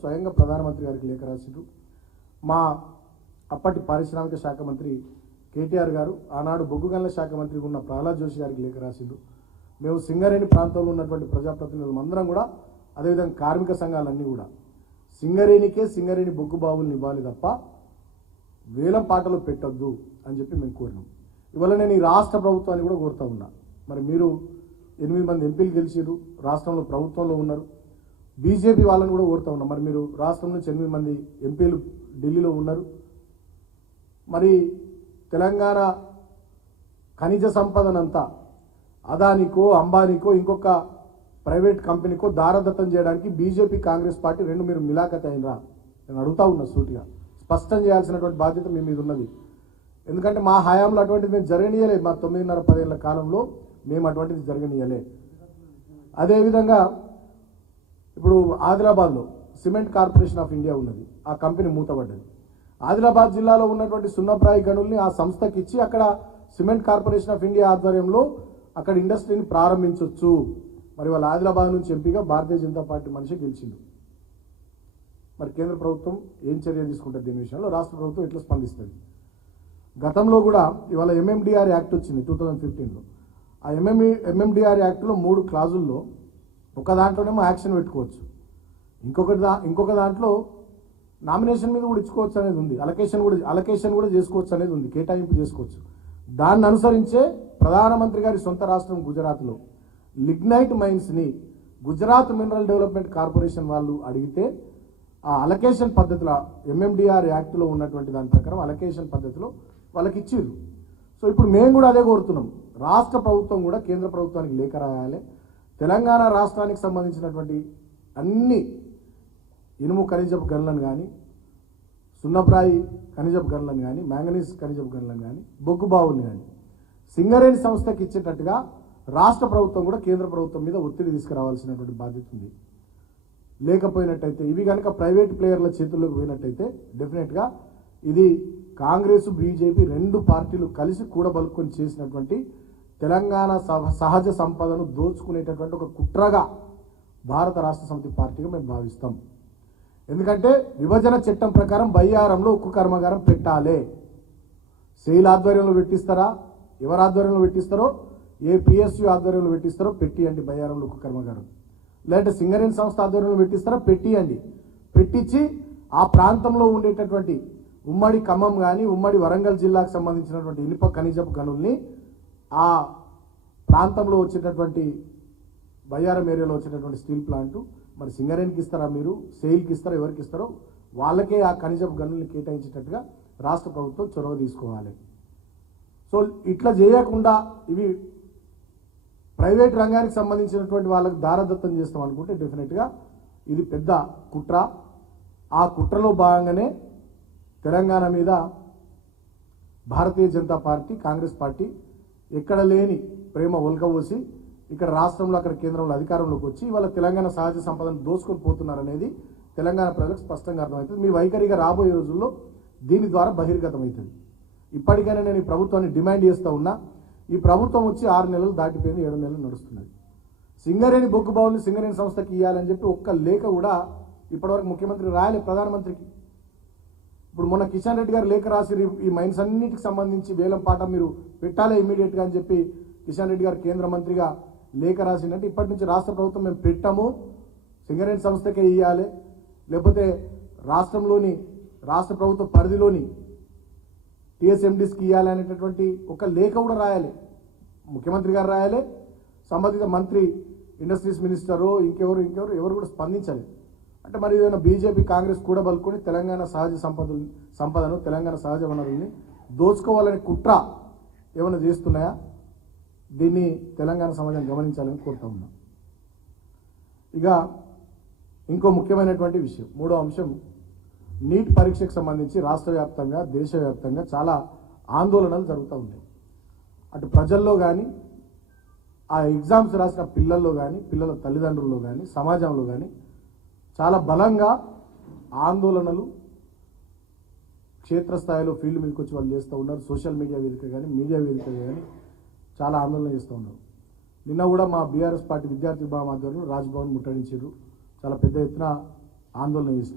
స్వయంగా ప్రధానమంత్రి గారికి లేఖ రాసిరు. మా అప్పటి పారిశ్రామిక శాఖ మంత్రి కేటీఆర్ గారు ఆనాడు బొగ్గు గనుల శాఖ మంత్రి ఉన్న ప్రహ్లాద్ జోషి గారికి లేఖ రాసిరు. మేము సింగరేణి ప్రాంతంలో ఉన్నటువంటి ప్రజాప్రతినిధులు అందరం కూడా అదేవిధంగా కార్మిక సంఘాలన్నీ కూడా సింగరేణి బొగ్గు బావులను ఇవ్వాలి తప్ప వేలం పాటలు పెట్టొద్దు అని చెప్పి మేము కోరినాం. ఇవాళ నేను ఈ రాష్ట్ర ప్రభుత్వాన్ని కూడా కోరుతా ఉన్నా. మరి మీరు 8 మంది ఎంపీలు గెలిచిరు, రాష్ట్రంలో ప్రభుత్వంలో ఉన్నారు. బీజేపీ వాళ్ళని కూడా కోరుతా ఉన్నాం. మరి మీరు రాష్ట్రం నుంచి 8 మంది ఎంపీలు ఢిల్లీలో ఉన్నారు. మరి తెలంగాణ ఖనిజ సంపదనంతా అదానికో అంబానీకో ఇంకొక ప్రైవేట్ కంపెనీకో దారదత్తం చేయడానికి బీజేపీ కాంగ్రెస్ పార్టీ రెండు మీరు మిలాఖత్ అయినరా? నేను అడుగుతా ఉన్నా సూటిగా. స్పష్టం చేయాల్సినటువంటి బాధ్యత మీ మీద ఉన్నది. ఎందుకంటే మా హయాంలో అటువంటిది మేము జరగనీయలే. మా 9.5-10 ఏళ్ల కాలంలో మేము అటువంటిది జరగనీయలే. అదేవిధంగా ఇప్పుడు ఆదిలాబాద్లో సిమెంట్ కార్పొరేషన్ ఆఫ్ ఇండియా ఉన్నది. ఆ కంపెనీ మూతపడ్డది. ఆదిలాబాద్ జిల్లాలో ఉన్నటువంటి సున్నప్రాయి గనుల్ని ఆ సంస్థకి ఇచ్చి అక్కడ సిమెంట్ కార్పొరేషన్ ఆఫ్ ఇండియా ఆధ్వర్యంలో అక్కడ ఇండస్ట్రీని ప్రారంభించవచ్చు. మరి వాళ్ళ ఆదిలాబాద్ నుంచి ఎంపీగా భారతీయ జనతా పార్టీ మనిషి గెలిచింది. మరి కేంద్ర ప్రభుత్వం ఏం చర్య తీసుకుంటుంది దీని విషయంలో? రాష్ట్ర ప్రభుత్వం ఎట్లా స్పందిస్తుంది? గతంలో కూడా ఇవాళ ఎంఎండిఆర్ యాక్ట్ వచ్చింది 2015లో. ఆ ఎంఎండిఆర్ యాక్ట్లో 3 క్లాజుల్లో ఒక దాంట్లోనేమో యాక్షన్ పెట్టుకోవచ్చు, ఇంకొక దాంట్లో నామినేషన్ మీద కూడా ఇచ్చుకోవచ్చు అనేది ఉంది, అలకేషన్ కూడా చేసుకోవచ్చు అనేది ఉంది, కేటాయింపు చేసుకోవచ్చు. దాన్ని అనుసరించే ప్రధానమంత్రి గారి సొంత రాష్ట్రం గుజరాత్లో లిగ్నైట్ మైన్స్ని గుజరాత్ మినరల్ డెవలప్మెంట్ కార్పొరేషన్ వాళ్ళు అడిగితే ఆ అలకేషన్ పద్ధతిలో ఎంఎండిఆర్ యాక్ట్లో ఉన్నటువంటి దాని ప్రకారం అలకేషన్ పద్ధతిలో వాళ్ళకి ఇచ్చిర్రు. సో ఇప్పుడు మేము కూడా అదే కోరుతున్నాం. రాష్ట్ర ప్రభుత్వం కూడా కేంద్ర ప్రభుత్వానికి లేఖ రాయాలి. తెలంగాణ రాష్ట్రానికి సంబంధించినటువంటి అన్ని ఇనుము ఖనిజపు గనులను కానీ, సున్నప్రాయి ఖనిజపు గనులను కానీ, మ్యాంగనీస్ ఖనిజపు గనులను కానీ, బొగ్గు బావులను కానీ సింగరేణి సంస్థకి ఇచ్చేటట్టుగా రాష్ట్ర ప్రభుత్వం కూడా కేంద్ర ప్రభుత్వం మీద ఒత్తిడి తీసుకురావాల్సినటువంటి బాధ్యత ఉంది. లేకపోయినట్టయితే ఇవి కనుక ప్రైవేట్ ప్లేయర్ల చేతుల్లోకి పోయినట్టయితే డెఫినెట్గా ఇది కాంగ్రెస్ బీజేపీ 2 పార్టీలు కలిసి కూడబలుకొని చేసినటువంటి తెలంగాణ సహజ సంపదను దోచుకునేటటువంటి ఒక కుట్రగా భారత రాష్ట్ర సమితి పార్టీగా మేము భావిస్తాం. ఎందుకంటే విభజన చట్టం ప్రకారం బయ్యారంలో ఉక్కు కర్మాగారం పెట్టాలి. సెయిల్ ఆధ్వర్యంలో పెట్టిస్తారా? ఎవరి ఆధ్వర్యంలో పెట్టిస్తారో, ఏ పిఎస్యు ఆధ్వర్యంలో పెట్టిస్తారో పెట్టియండి బయ్యారంలో ఉక్కు కర్మాగారం. లేదంటే సింగరేణి సంస్థ ఆధ్వర్యంలో పెట్టిస్తారా? పెట్టియండి. పెట్టించి ఆ ప్రాంతంలో ఉండేటటువంటి ఉమ్మడి ఖమ్మం కానీ, ఉమ్మడి వరంగల్ జిల్లాకు సంబంధించినటువంటి ఇనుప ఖనిజపు గనుల్ని ఆ ప్రాంతంలో వచ్చేటటువంటి బయ్యారం ఏరియాలో వచ్చేటటువంటి స్టీల్ ప్లాంట్ మరి సింగరేణికి ఇస్తారా, మీరు సెయిల్కి ఇస్తారా, ఎవరికి ఇస్తారో వాళ్ళకే ఆ ఖనిజపు గనుల్ని కేటాయించేటట్టుగా రాష్ట్ర ప్రభుత్వం చొరవ తీసుకోవాలి. సో ఇట్లా చేయకుండా ఇవి ప్రైవేట్ రంగానికి సంబంధించినటువంటి వాళ్ళకి దారదత్తం చేస్తాం అనుకుంటే డెఫినెట్గా ఇది పెద్ద కుట్ర. ఆ కుట్రలో భాగంగానే తెలంగాణ మీద భారతీయ జనతా పార్టీ, కాంగ్రెస్ పార్టీ ఎక్కడ లేని ప్రేమ ఒలకబోసి ఇక్కడ రాష్ట్రంలో అక్కడ కేంద్రంలో అధికారంలోకి వచ్చి వాళ్ళ తెలంగాణ సహజ సంపదను దోచుకొని పోతున్నారనేది తెలంగాణ ప్రజలకు స్పష్టంగా అర్థమవుతుంది. మీ వైఖరిగా రాబోయే రోజుల్లో దీని ద్వారా బహిర్గతమవుతుంది. ఇప్పటికైనా నేను ఈ ప్రభుత్వాన్ని డిమాండ్ చేస్తూ ఉన్నా. ఈ ప్రభుత్వం వచ్చి 6 నెలలు దాటిపోయింది, 7 నెలలు నడుస్తున్నది. సింగరేణి బొగ్గు బావుల్ని సింగరేణి సంస్థకి ఇవ్వాలని చెప్పి ఒక్క లేఖ కూడా ఇప్పటివరకు ముఖ్యమంత్రి రాయలే ప్రధానమంత్రికి. ఇప్పుడు మొన్న కిషన్ రెడ్డి గారు లేఖ రాసి ఈ మైన్స్ అన్నిటికి సంబంధించి వేలం పాట మీరు పెట్టాలి ఇమీడియట్గా అని చెప్పి కిషన్ రెడ్డి గారు కేంద్ర మంత్రిగా లేఖ రాసిందంటే ఇప్పటి నుంచి రాష్ట్ర ప్రభుత్వం మేము పెట్టాము, సింగరేణి సంస్థకే ఇవ్వాలి, లేకపోతే రాష్ట్ర ప్రభుత్వ పరిధిలోని టీఎస్ఎండీస్కి ఇవ్వాలి అనేటటువంటి ఒక లేఖ కూడా రాయాలి. ముఖ్యమంత్రి గారు రాయాలి, సంబంధిత మంత్రి, ఇండస్ట్రీస్ మినిస్టరు, ఎవరు కూడా స్పందించాలి. అంటే మరి ఏదైనా బీజేపీ కాంగ్రెస్ కూడా బలుకొని తెలంగాణ సహజ సంపదను తెలంగాణ సహజ వనరుల్ని దోచుకోవాలని కుట్ర ఏమైనా చేస్తున్నాయా? దీన్ని తెలంగాణ సమాజం గమనించాలని కోరుతా ఉన్నాం. ఇక ఇంకో ముఖ్యమైనటువంటి విషయం, 3వ అంశం, నీట్ పరీక్షకు సంబంధించి రాష్ట్ర వ్యాప్తంగా దేశవ్యాప్తంగా చాలా ఆందోళనలు జరుగుతూ ఉంటాయి. అటు ప్రజల్లో కానీ, ఆ ఎగ్జామ్స్ రాసిన పిల్లల్లో కానీ, పిల్లల తల్లిదండ్రుల్లో కానీ, సమాజంలో కానీ చాలా బలంగా ఆందోళనలు క్షేత్రస్థాయిలో ఫీల్డ్ మీదకి వచ్చి వాళ్ళు చేస్తూ ఉన్నారు. సోషల్ మీడియా వేదిక కానీ, మీడియా వేదిక కానీ చాలా ఆందోళన చేస్తూ ఉన్నారు. నిన్న కూడా మా బీఆర్ఎస్ పార్టీ విద్యార్థి విభాగం ఆధ్వర్యంలో రాజ్భవన్ ముట్టడించారు. చాలా పెద్ద ఎత్తున ఆందోళన చేసింది.